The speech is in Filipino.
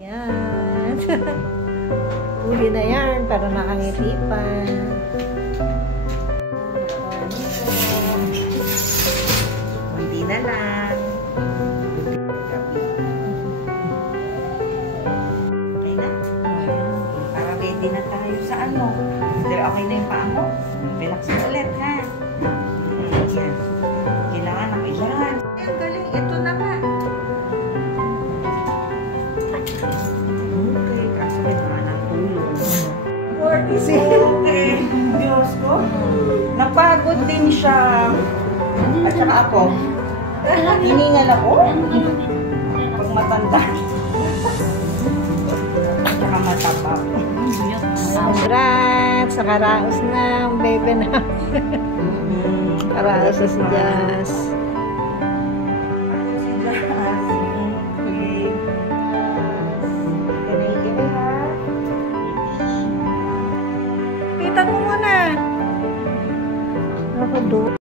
Yan. Huli na yan para nakangiti pa. Hindi na lang. Okay na? Para ready na tayo sa ano. Pero okay na yung paa mo. Relax mo ulit, ha? Yan. Kailangan na kailangan. Ang galing. Ito na nga. Okay. Kaso may naman ang tulong. 46. Okay. Diyos ko. Napagod din siya. At saka ako. Hiningal ako. Pag matanda. At saka mataba. Congrats! Nakaraos na ang baby na. Nakaraos na si Jazz. Si Jazz. Okay. Kanay-kanay ha. Pitan mo muna.